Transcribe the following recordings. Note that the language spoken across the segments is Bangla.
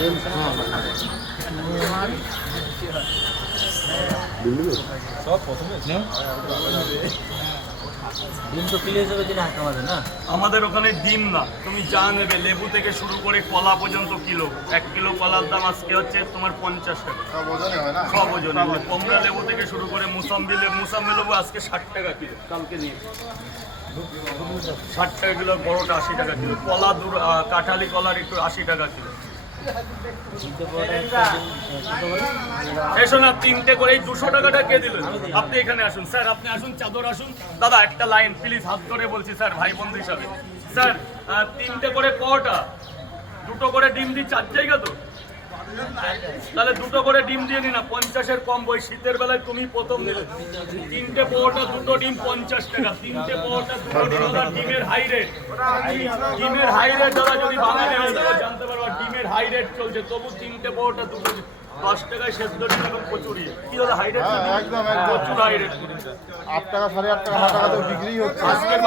ডিম তো কিলো হিসেবে কিনে হাঁটতে পারে না আমাদের ওখানে ডিম না, তুমি যা নেবে লেবু থেকে শুরু করে কলা পর্যন্ত কিলো। 1 কিলো কলার দাম আজকে হচ্ছে তোমার 50 টাকা সব ওজনে। কমলা লেবু থেকে শুরু করে মুসাম্বি লেবু আজকে 60 টাকা কিলো, কালকে নিয়ে 60 টাকা কিলো, বড়টা 80 টাকা কিলো। কলা কাঁঠালি কলার একটু 80 টাকা কিলো। এসো না, 3টে করে 200 টাকাটা কে দিলেন? আপনি এখানে আসুন স্যার, আপনি আসুন, চাদর আসুন। দাদা একটা লাইন প্লিজ, হাত ধরে বলছি স্যার, ভাই বন্ধু হিসাবে স্যার। 3টে করে কটা? 2টো করে ডিম দিই 4 জায়গা তো, তাহলে 2টো করে ডিম দিয়ে নি না, 50-এর কম বই। শীতের বেলায় তুমি প্রথম নিলে 3টে পরোটা 2টো ডিম 50 টাকা। 3টে পরোটা 2টো ডিম। ডিমের হাই রেট, ডিমের হাই রেট দাদা, যদি বাঙালি হয়ে যাবে জানতে পারবো। ডিমের হাই রেট চলছে, তবু 3টে পরোটা 2টো 10 টাকায় সেদ্ধ ডিম এবং কচুরি। কি দাদা হাই রেট? একদম প্রচুর হাই রেট। 8 টাকা 8.5 টাকা 9 টাকা তো বিক্রি হচ্ছে আজকের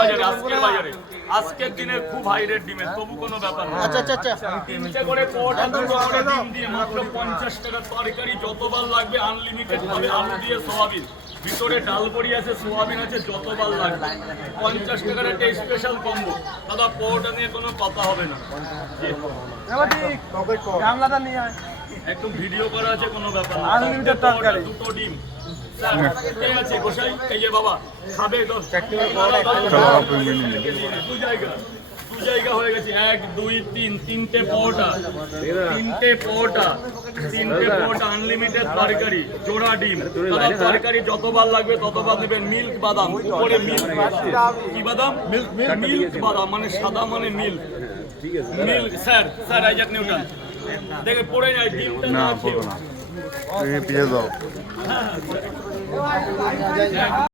বাজারে আজকের দিনে খুব হাই রেট ডিমের, তবু কোনো ব্যাপার না। আচ্ছা আচ্ছা আচ্ছা 3টে করে পরোটা 2টো করে ডিম দিয়ে মাত্র 50 টাকা। তরকারি যতবার লাগবে আনলিমিটেড পাবে। আলু দিয়ে সোয়াবিন, ভিতরে ডাল বড়ি আছে, সোয়াবিন আছে, যতবার লাগবে। 50 টাকার একটা স্পেশাল কম্বো। দাদা পরোটা নিয়ে কোনো কথা হবে না, একটু ভিডিও করা আছে, কোনো ব্যাপার না। আনলিমিটেড তরকারি 2টো ডিম। স্যার কে আছে গোসাই? এই যে বাবা খাবে তো, 2 জায়গা হয়ে গেছে। 1 2 3, 3টে পরোটা, 3টে পরোটা আনলিমিটেড তরকারি, জোড়া ডিম। দাদা তরকারি যতবার লাগবে ততবার দেবেন। মিল্ক বাদাম, উপরে মিল্ক বাদাম। কি বাদাম? মিল্ক বাদাম, মানে সাদা মানে মিল্ক। স্যার আইজাক নিউটন দেখে পড়ে যায় ডিমটা না খেয়ে। পিছিয়ে দাও।